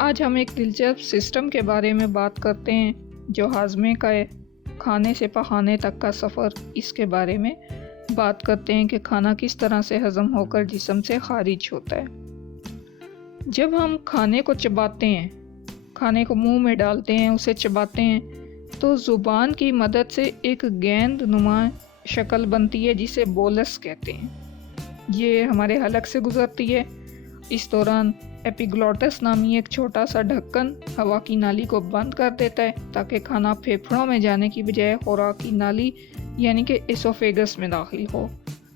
آج ہم ایک دلچسپ سسٹم کے بارے میں بات کرتے ہیں جو ہاضمے کا ہے، کھانے سے پخانے تک کا سفر۔ اس کے بارے میں بات کرتے ہیں کہ کھانا کس طرح سے ہضم ہو کر جسم سے خارج ہوتا ہے۔ جب ہم کھانے کو چباتے ہیں، کھانے کو منہ میں ڈالتے ہیں، اسے چباتے ہیں تو زبان کی مدد سے ایک گیند نما شکل بنتی ہے جسے بولس کہتے ہیں۔ یہ ہمارے حلق سے گزرتی ہے۔ اس دوران ایپیگلوٹس نامی ایک چھوٹا سا ڈھکن ہوا کی نالی کو بند کر دیتا ہے تاکہ کھانا پھیپھڑوں میں جانے کی بجائے خوراک کی نالی یعنی کہ ایسوفیگس میں داخل ہو۔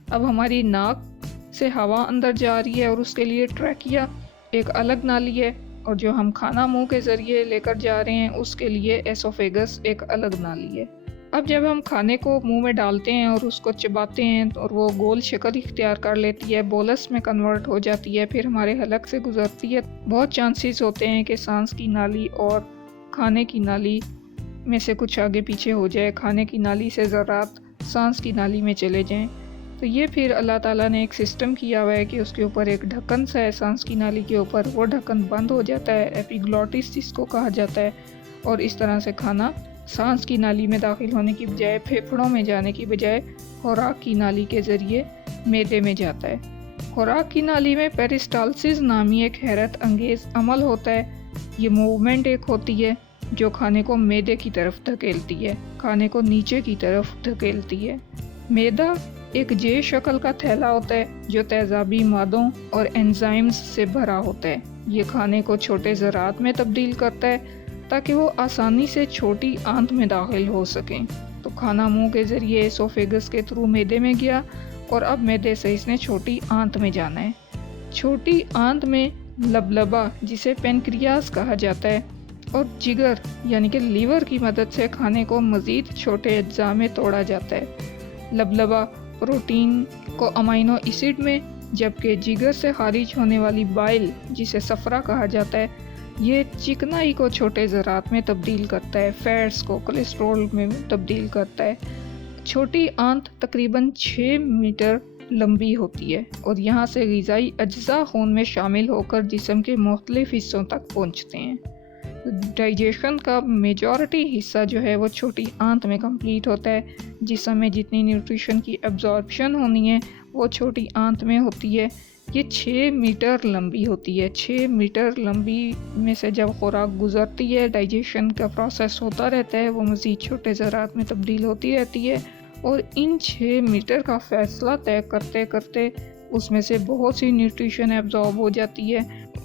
اب ہماری ناک سے ہوا اندر جا رہی ہے اور اس کے لیے ٹریکیا ایک الگ نالی ہے، اور جو ہم کھانا منہ کے ذریعے لے کر جا رہے ہیں اس کے لیے ایسوفیگس ایک الگ نالی ہے۔ اب جب ہم کھانے کو منہ میں ڈالتے ہیں اور اس کو چباتے ہیں اور وہ گول شکل اختیار کر لیتی ہے، بولس میں کنورٹ ہو جاتی ہے، پھر ہمارے حلق سے گزرتی ہے، بہت چانسز ہوتے ہیں کہ سانس کی نالی اور کھانے کی نالی میں سے کچھ آگے پیچھے ہو جائے، کھانے کی نالی سے ذرات سانس کی نالی میں چلے جائیں۔ تو یہ پھر اللہ تعالیٰ نے ایک سسٹم کیا ہوا ہے کہ اس کے اوپر ایک ڈھکن سا ہے سانس کی نالی کے اوپر، وہ ڈھکن بند ہو جاتا ہے، ایپیگلوٹس جس کو کہا جاتا ہے، اور اس طرح سے کھانا سانس کی نالی میں داخل ہونے کی بجائے، پھیپھڑوں میں جانے کی بجائے خوراک کی نالی کے ذریعے معدے میں جاتا ہے۔ خوراک کی نالی میں پیرسٹالسس نامی ایک حیرت انگیز عمل ہوتا ہے۔ یہ موومنٹ ایک ہوتی ہے جو کھانے کو معدے کی طرف دھکیلتی ہے، کھانے کو نیچے کی طرف دھکیلتی ہے۔ معدہ ایک جے شکل کا تھیلا ہوتا ہے جو تیزابی مادوں اور انزائمز سے بھرا ہوتا ہے۔ یہ کھانے کو چھوٹے ذرات میں تبدیل کرتا ہے تاکہ وہ آسانی سے چھوٹی آنت میں داخل ہو سکیں۔ تو کھانا منہ کے ذریعے ایسوفیگس کے تھرو معدے میں گیا اور اب معدے سے اس نے چھوٹی آنت میں جانا ہے۔ چھوٹی آنت میں لبلبہ جسے پینکریاس کہا جاتا ہے اور جگر یعنی کہ لیور کی مدد سے کھانے کو مزید چھوٹے اجزاء میں توڑا جاتا ہے۔ لبلبہ پروٹین کو امینو ایسڈ میں، جبکہ جگر سے خارج ہونے والی بائل جسے صفرا کہا جاتا ہے یہ چکنائی کو چھوٹے ذرات میں تبدیل کرتا ہے، فیٹس کو کولیسٹرول میں تبدیل کرتا ہے۔ چھوٹی آنت تقریباً 6 میٹر لمبی ہوتی ہے اور یہاں سے غذائی اجزاء خون میں شامل ہو کر جسم کے مختلف حصوں تک پہنچتے ہیں۔ ڈائجیشن کا میجورٹی حصہ جو ہے وہ چھوٹی آنت میں کمپلیٹ ہوتا ہے۔ جسم میں جتنی نیوٹریشن کی ایبزارپشن ہونی ہے وہ چھوٹی آنت میں ہوتی ہے۔ یہ 6 میٹر لمبی ہوتی ہے۔ 6 میٹر لمبی میں سے جب خوراک گزرتی ہے، ڈائجیشن کا پروسیس ہوتا رہتا ہے، وہ مزید چھوٹے ذرات میں تبدیل ہوتی رہتی ہے، اور ان 6 میٹر کا فاصلہ طے کرتے کرتے اس میں سے بہت سی نیوٹریشن ایبزارب ہو جاتی ہے۔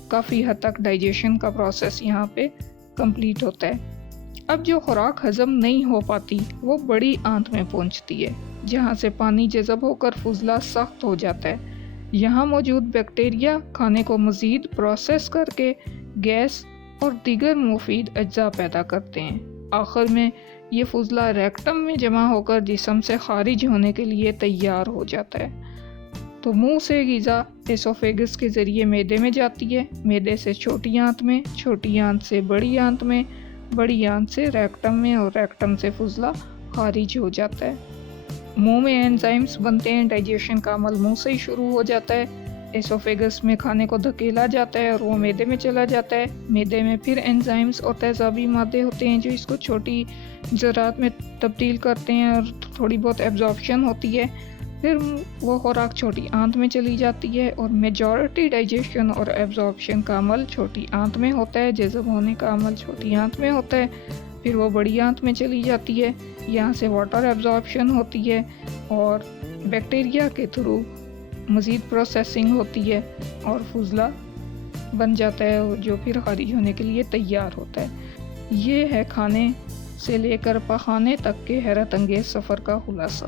کافی حد تک ڈائجیشن کا پروسیس یہاں پہ کمپلیٹ ہوتا ہے۔ اب جو خوراک ہضم نہیں ہو پاتی وہ بڑی آنت میں پہنچتی ہے جہاں سے پانی جذب ہو کر فضلہ سخت ہو جاتا ہے۔ یہاں موجود بیکٹیریا کھانے کو مزید پروسیس کر کے گیس اور دیگر مفید اجزاء پیدا کرتے ہیں۔ آخر میں یہ فضلہ ریکٹم میں جمع ہو کر جسم سے خارج ہونے کے لیے تیار ہو جاتا ہے۔ تو منہ سے غذا ایسوفیگس کے ذریعے معدے میں جاتی ہے، معدے سے چھوٹی آنت میں، چھوٹی آنت سے بڑی آنت میں، بڑی آنت سے ریکٹم میں، اور ریکٹم سے فضلہ خارج ہو جاتا ہے۔ منہ میں انزائمز بنتے ہیں، ڈائجیشن کا عمل منہ سے ہی شروع ہو جاتا ہے۔ ایسوفیگس میں کھانے کو دھکیلا جاتا ہے اور وہ معدے میں چلا جاتا ہے۔ معدے میں پھر انزائمز اور تیزابی مادے ہوتے ہیں جو اس کو چھوٹی ذرات میں تبدیل کرتے ہیں اور تھوڑی بہت ایبزارپشن ہوتی ہے۔ پھر وہ خوراک چھوٹی آنت میں چلی جاتی ہے اور میجورٹی ڈائجیشن اور ایبزارپشن کا عمل چھوٹی آنت میں ہوتا ہے، جذب ہونے کا عمل چھوٹی آنت میں ہوتا ہے۔ پھر وہ بڑی آنت میں چلی جاتی ہے، یہاں سے واٹر ایبزارپشن ہوتی ہے اور بیکٹیریا کے تھرو مزید پروسیسنگ ہوتی ہے اور فضلہ بن جاتا ہے جو پھر خارج ہونے کے لیے تیار ہوتا ہے۔ یہ ہے کھانے سے لے کر پخانے تک کے حیرت انگیز سفر کا خلاصہ۔